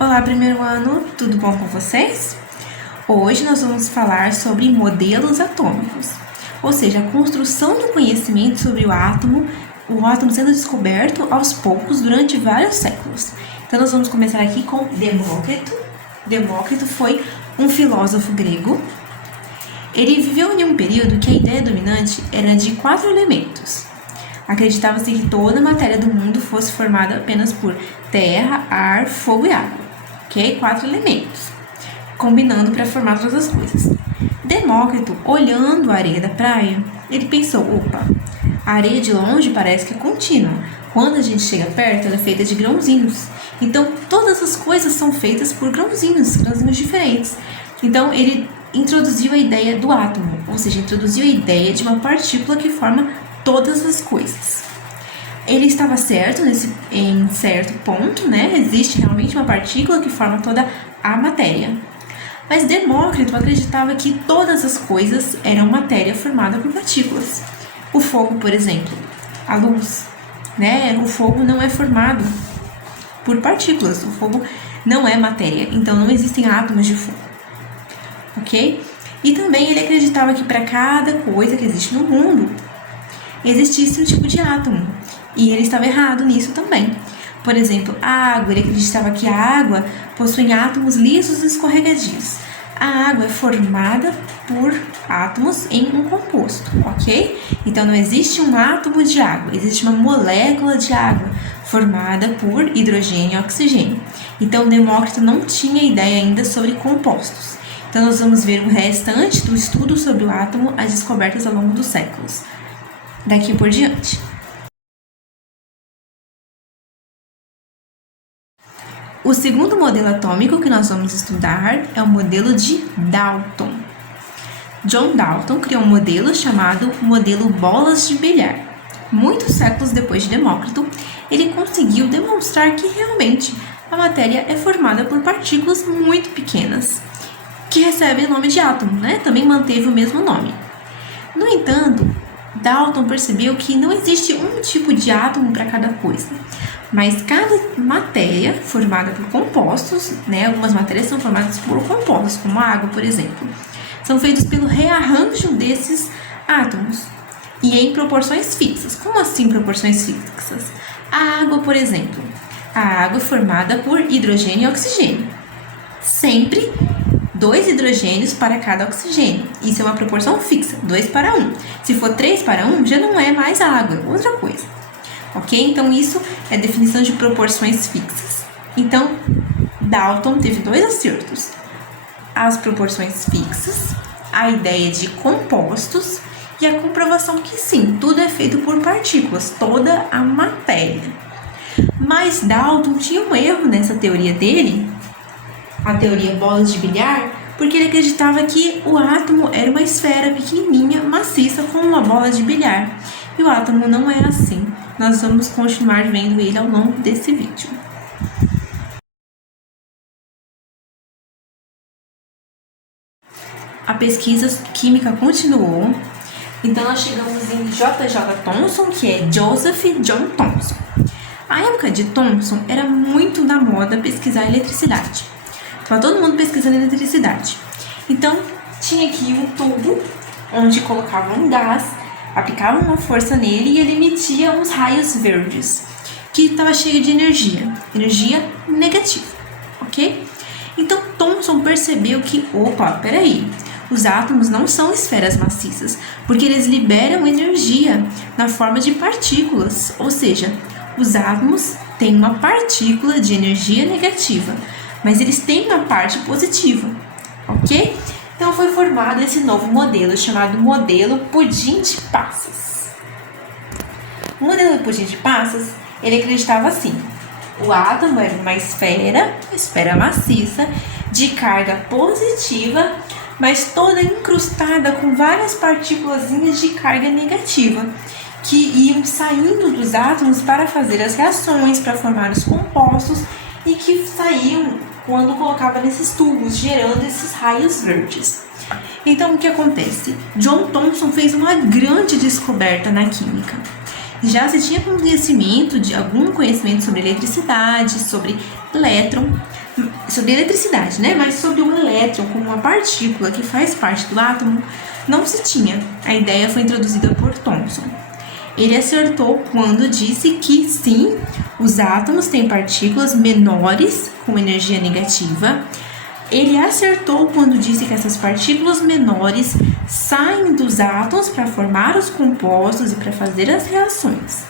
Olá, primeiro ano, tudo bom com vocês? Hoje nós vamos falar sobre modelos atômicos, ou seja, a construção do conhecimento sobre o átomo sendo descoberto aos poucos durante vários séculos. Então nós vamos começar aqui com Demócrito. Demócrito foi um filósofo grego. Ele viveu em um período que a ideia dominante era de 4 elementos. Acreditava-se que toda a matéria do mundo fosse formada apenas por terra, ar, fogo e água. Ok? 4 elementos, combinando para formar todas as coisas. Demócrito, olhando a areia da praia, ele pensou, opa, a areia de longe parece que é contínua. Quando a gente chega perto, ela é feita de grãozinhos. Então, todas as coisas são feitas por grãozinhos diferentes. Então, ele introduziu a ideia do átomo, ou seja, introduziu a ideia de uma partícula que forma todas as coisas. Ele estava certo em certo ponto, né? Existe realmente uma partícula que forma toda a matéria. Mas Demócrito acreditava que todas as coisas eram matéria formada por partículas. O fogo, por exemplo, a luz, né? O fogo não é formado por partículas, o fogo não é matéria, então não existem átomos de fogo, ok? E também ele acreditava que para cada coisa que existe no mundo, existisse um tipo de átomo, e ele estava errado nisso também. Por exemplo, a água, ele acreditava que a água possui átomos lisos e escorregadios. A água é formada por átomos em um composto, ok? Então não existe um átomo de água, existe uma molécula de água formada por hidrogênio e oxigênio. Então Demócrito não tinha ideia ainda sobre compostos. Então nós vamos ver o restante do estudo sobre o átomo, as descobertas ao longo dos séculos. Daqui por diante. O segundo modelo atômico que nós vamos estudar é o modelo de Dalton. John Dalton criou um modelo chamado modelo bolas de bilhar. Muitos séculos depois de Demócrito, ele conseguiu demonstrar que realmente a matéria é formada por partículas muito pequenas, que recebem o nome de átomo, né? Também manteve o mesmo nome. No entanto, Dalton percebeu que não existe um tipo de átomo para cada coisa, mas cada matéria formada por compostos, né? Algumas matérias são formadas por compostos, como a água, por exemplo, são feitos pelo rearranjo desses átomos e em proporções fixas. Como assim proporções fixas? A água, por exemplo, a água é formada por hidrogênio e oxigênio, sempre 2 hidrogênios para cada oxigênio. Isso é uma proporção fixa, 2 para 1. Se for 3 para 1, já não é mais água, é outra coisa. Ok? Então, isso é definição de proporções fixas. Então, Dalton teve 2 acertos. As proporções fixas, a ideia de compostos e a comprovação que sim, tudo é feito por partículas, toda a matéria. Mas Dalton tinha um erro nessa teoria dele, a teoria bolas de bilhar, porque ele acreditava que o átomo era uma esfera pequenininha, maciça, como uma bola de bilhar. E o átomo não é assim. Nós vamos continuar vendo ele ao longo desse vídeo. A pesquisa química continuou. Então nós chegamos em J.J. Thomson, que é Joseph John Thomson. A época de Thomson era muito na moda pesquisar eletricidade. Estava todo mundo pesquisando eletricidade. Então, tinha aqui um tubo onde colocavam um gás, aplicavam uma força nele e ele emitia uns raios verdes, que estava cheio de energia negativa, ok? Então, Thomson percebeu que, peraí, os átomos não são esferas maciças, porque eles liberam energia na forma de partículas, ou seja, os átomos têm uma partícula de energia negativa, mas eles têm uma parte positiva, ok? Então foi formado esse novo modelo chamado modelo pudim de passas. O modelo pudim de passas, ele acreditava assim: o átomo era uma esfera maciça, de carga positiva, mas toda incrustada com várias partículas de carga negativa, que iam saindo dos átomos para fazer as reações, para formar os compostos, e que saíam quando colocava nesses tubos, gerando esses raios verdes. Então, o que acontece? John Thomson fez uma grande descoberta na química. Já se tinha algum conhecimento sobre eletricidade, sobre elétron, sobre eletricidade, né? Mas sobre o elétron como uma partícula que faz parte do átomo, não se tinha. A ideia foi introduzida por Thomson. Ele acertou quando disse que sim, os átomos têm partículas menores com energia negativa. Ele acertou quando disse que essas partículas menores saem dos átomos para formar os compostos e para fazer as reações.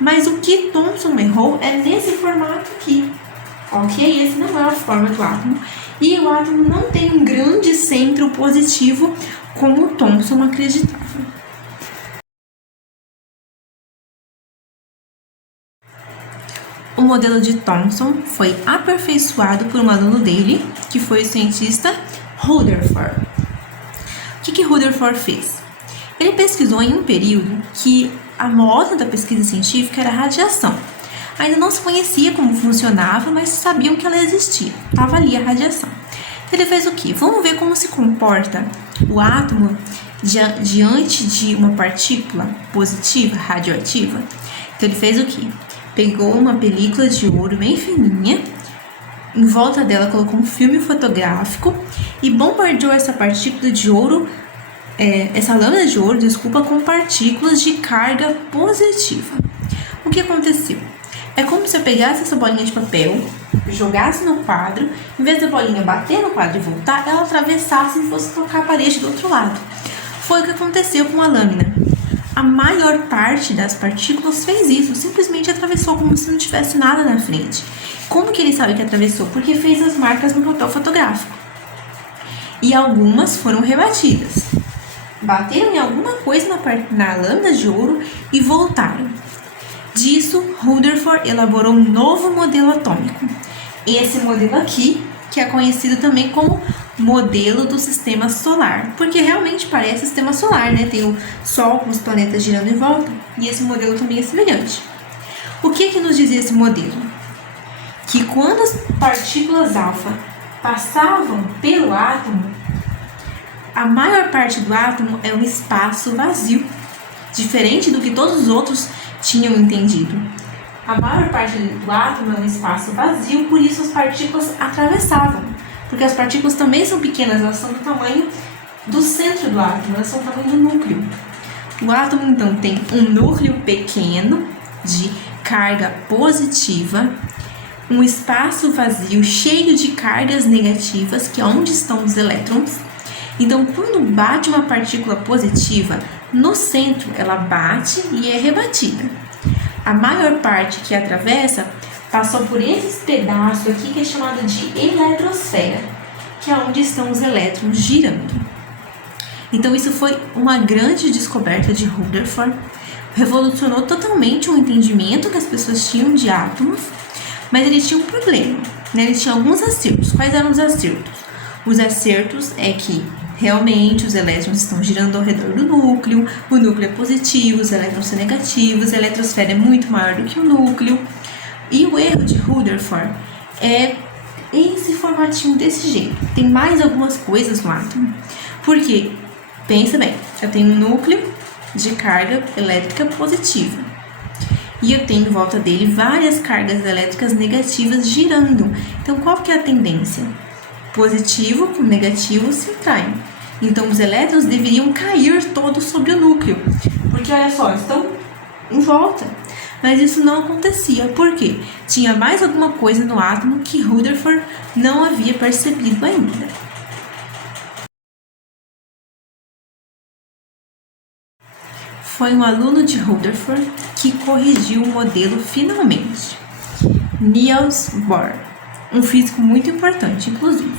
Mas o que Thomson errou é nesse formato aqui. Ok? Essa não é a forma do átomo. E o átomo não tem um grande centro positivo como Thomson acreditava. O modelo de Thomson foi aperfeiçoado por um aluno dele, que foi o cientista Rutherford. O que Rutherford fez? Ele pesquisou em um período que a moda da pesquisa científica era a radiação. Ainda não se conhecia como funcionava, mas sabiam que ela existia. Estava ali a radiação. Então ele fez o quê? Vamos ver como se comporta o átomo diante de uma partícula positiva, radioativa. Então ele fez o quê? Pegou uma película de ouro bem fininha, em volta dela colocou um filme fotográfico e bombardeou essa partícula de ouro, essa lâmina de ouro, com partículas de carga positiva. O que aconteceu? É como se eu pegasse essa bolinha de papel, jogasse no quadro, em vez da bolinha bater no quadro e voltar, ela atravessasse e fosse tocar a parede do outro lado. Foi o que aconteceu com a lâmina. A maior parte das partículas fez isso, simplesmente atravessou como se não tivesse nada na frente. Como que ele sabe que atravessou? Porque fez as marcas no papel fotográfico. E algumas foram rebatidas. Bateram em alguma coisa na lâmina de ouro e voltaram. Disso, Rutherford elaborou um novo modelo atômico. Esse modelo aqui, que é conhecido também como modelo do sistema solar, porque realmente parece sistema solar, né? Tem o Sol com os planetas girando em volta, e esse modelo também é semelhante. O que nos dizia esse modelo? Que quando as partículas alfa passavam pelo átomo, a maior parte do átomo é um espaço vazio, diferente do que todos os outros tinham entendido. A maior parte do átomo é um espaço vazio, por isso as partículas atravessavam. Porque as partículas também são pequenas, elas são do tamanho do centro do átomo, elas são do tamanho do núcleo. O átomo, então, tem um núcleo pequeno de carga positiva, um espaço vazio cheio de cargas negativas, que é onde estão os elétrons. Então, quando bate uma partícula positiva, no centro ela bate e é rebatida. A maior parte que atravessa passou por esses pedaços aqui que é chamado de eletrosfera, que é onde estão os elétrons girando. Então isso foi uma grande descoberta de Rutherford, revolucionou totalmente o entendimento que as pessoas tinham de átomos, mas ele tinha um problema, né? Ele tinha alguns acertos. Quais eram os acertos? Os acertos é que realmente os elétrons estão girando ao redor do núcleo, o núcleo é positivo, os elétrons são negativos, a eletrosfera é muito maior do que o núcleo. E o erro de Rutherford é esse formatinho desse jeito. Tem mais algumas coisas no átomo. Porque, pensa bem, eu tenho um núcleo de carga elétrica positiva. E eu tenho em volta dele várias cargas elétricas negativas girando. Então, qual que é a tendência? Positivo com negativo se atraem. Então, os elétrons deveriam cair todos sobre o núcleo. Porque, olha só, estão em volta. Mas isso não acontecia. Por quê? Tinha mais alguma coisa no átomo que Rutherford não havia percebido ainda. Foi um aluno de Rutherford que corrigiu o modelo finalmente. Niels Bohr, um físico muito importante, inclusive.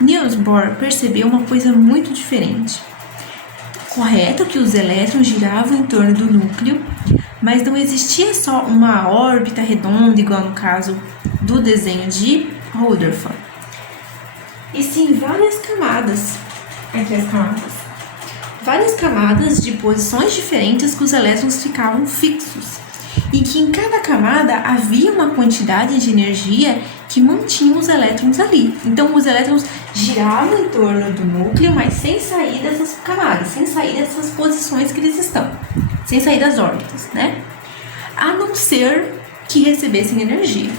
Niels Bohr percebeu uma coisa muito diferente. Correto que os elétrons giravam em torno do núcleo, mas não existia só uma órbita redonda, igual no caso do desenho de Rutherford. E sim várias camadas. Aqui as camadas. Várias camadas de posições diferentes que os elétrons ficavam fixos. E que em cada camada havia uma quantidade de energia que mantinha os elétrons ali. Então os elétrons giravam em torno do núcleo, mas sem sair dessas camadas, sem sair dessas posições que eles estão, sem sair das órbitas, né? A não ser que recebessem energia.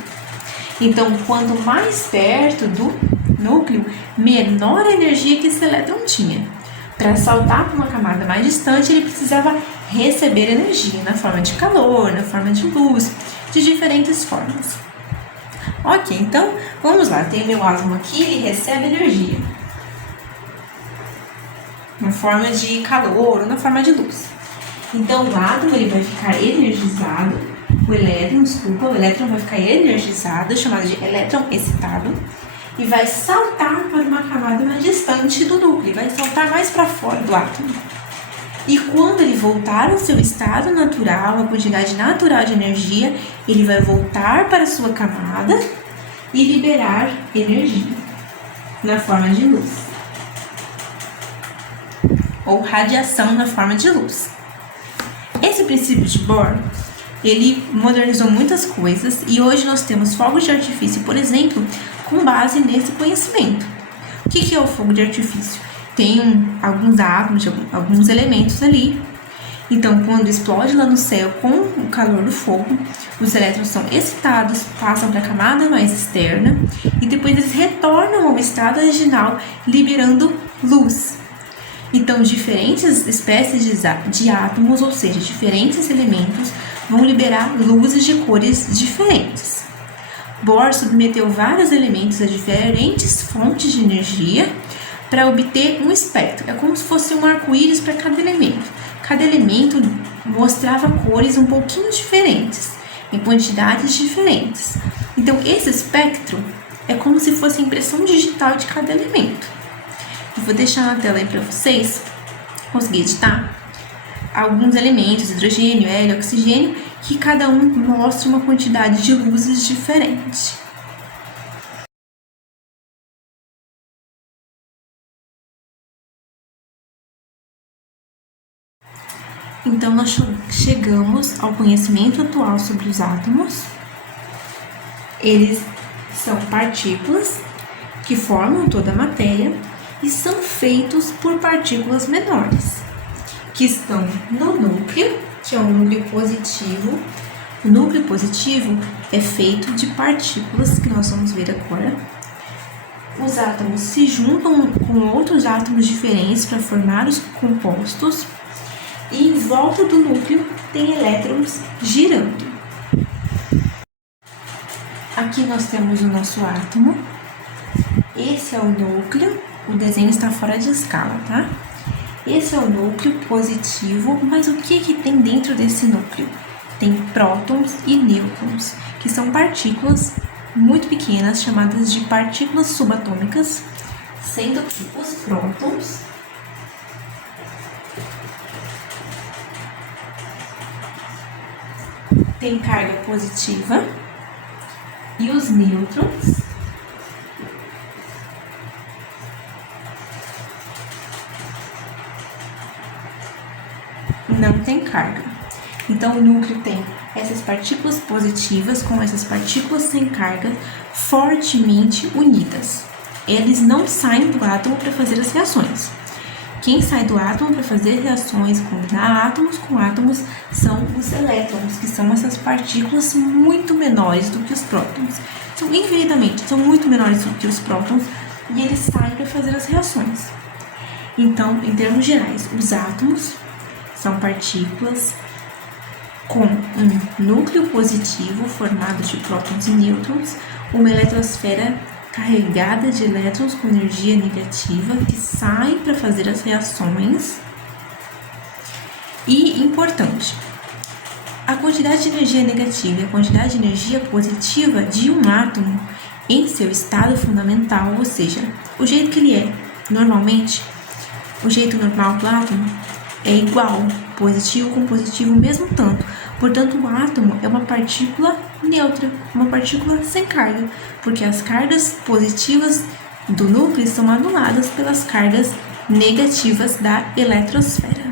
Então, quanto mais perto do núcleo, menor a energia que esse elétron tinha. Para saltar para uma camada mais distante, ele precisava receber energia na forma de calor, na forma de luz, de diferentes formas. Ok, então vamos lá. Tem meu átomo aqui, ele recebe energia na forma de calor ou na forma de luz. Então o átomo ele vai ficar energizado, o elétron vai ficar energizado, chamado de elétron excitado, e vai saltar para uma camada mais distante do núcleo, vai saltar mais para fora do átomo. E quando ele voltar ao seu estado natural, a quantidade natural de energia, ele vai voltar para a sua camada e liberar energia na forma de luz, ou radiação na forma de luz. Esse princípio de Bohr, ele modernizou muitas coisas e hoje nós temos fogos de artifício, por exemplo, com base nesse conhecimento. O que é o fogo de artifício? Tem alguns átomos, alguns elementos ali. Então, quando explode lá no céu com o calor do fogo, os elétrons são excitados, passam para a camada mais externa e depois eles retornam ao estado original, liberando luz. Então, diferentes espécies de átomos, ou seja, diferentes elementos, vão liberar luzes de cores diferentes. Bohr submeteu vários elementos a diferentes fontes de energia para obter um espectro. É como se fosse um arco-íris para cada elemento. Cada elemento mostrava cores um pouquinho diferentes, em quantidades diferentes. Então, esse espectro é como se fosse a impressão digital de cada elemento. Eu vou deixar na tela aí para vocês conseguir editar alguns elementos, hidrogênio, hélio, oxigênio, que cada um mostra uma quantidade de luzes diferente. Então, nós chegamos ao conhecimento atual sobre os átomos. Eles são partículas que formam toda a matéria e são feitos por partículas menores, que estão no núcleo, que é um núcleo positivo. O núcleo positivo é feito de partículas, que nós vamos ver agora. Os átomos se juntam com outros átomos diferentes para formar os compostos. E em volta do núcleo tem elétrons girando. Aqui nós temos o nosso átomo. Esse é o núcleo. O desenho está fora de escala, tá? Esse é o núcleo positivo, mas o que tem dentro desse núcleo? Tem prótons e nêutrons, que são partículas muito pequenas, chamadas de partículas subatômicas, sendo que os prótons têm carga positiva e os nêutrons não têm carga. Então, o núcleo tem essas partículas positivas com essas partículas sem carga fortemente unidas. Eles não saem do átomo para fazer as reações. Quem sai do átomo para fazer reações, combinar átomos com átomos, são os elétrons, que são essas partículas muito menores do que os prótons. São infinitamente, são muito menores do que os prótons e eles saem para fazer as reações. Então, em termos gerais, os átomos são partículas com um núcleo positivo formado de prótons e nêutrons, uma eletrosfera carregada de elétrons com energia negativa que saem para fazer as reações. E importante, a quantidade de energia negativa e a quantidade de energia positiva de um átomo em seu estado fundamental, ou seja, o jeito que ele é normalmente, o jeito normal do átomo é igual, positivo com positivo, mesmo tanto. Portanto, o átomo é uma partícula neutra, uma partícula sem carga, porque as cargas positivas do núcleo são anuladas pelas cargas negativas da eletrosfera.